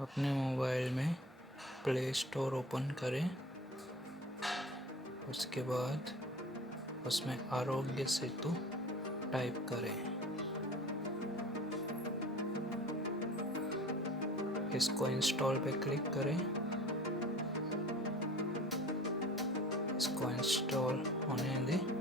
अपने मोबाइल में play store open करें। उसके बाद उसमें आरोग्य सेतु टाइप करें। इसको इंस्टॉल पे क्लिक करें। इसको इंस्टॉल होने दें।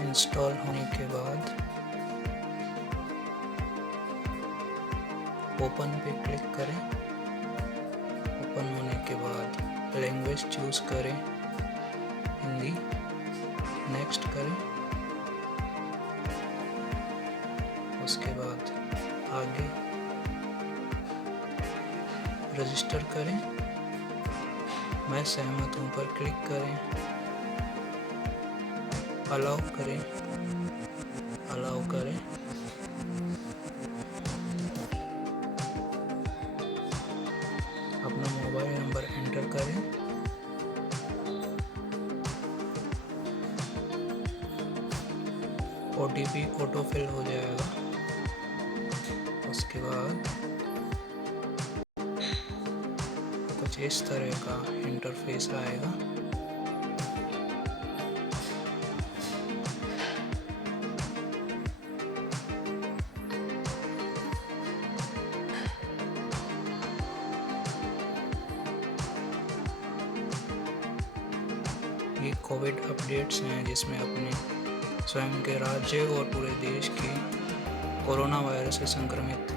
इंस्टॉल होने के बाद ओपन पे क्लिक करें। ओपन होने के बाद लैंग्वेज चूज करें, हिंदी। नेक्स्ट करें। उसके बाद आगे रजिस्टर करें। मैं सहमत हूँ पर क्लिक करें। अलाउ करें। अलाउ करें। अपना मोबाइल नंबर एंटर करें। OTP ऑटोफिल हो जाएगा। उसके बाद कुछ इस तरह का इंटरफेस आएगा। ये कोविड अपडेट्स हैं जिसमें अपने स्वयं के राज्य और पूरे देश की कोरोना वायरस से संक्रमित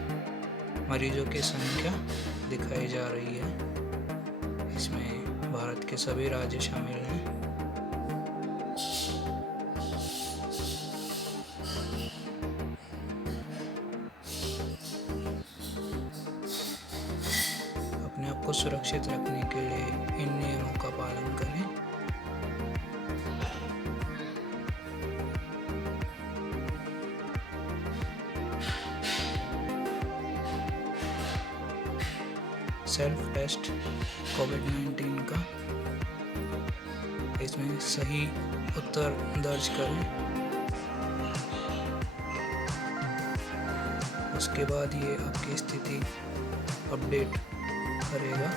मरीजों की संख्या दिखाई जा रही है। इसमें भारत के सभी राज्य शामिल हैं। अपने आप को सुरक्षित रखने के लिए इन नियमों का पालन करें। सेल्फ टेस्ट कोविड-19 का, इसमें सही उत्तर दर्ज करें। उसके बाद ये आपकी स्थिति अपडेट करेगा।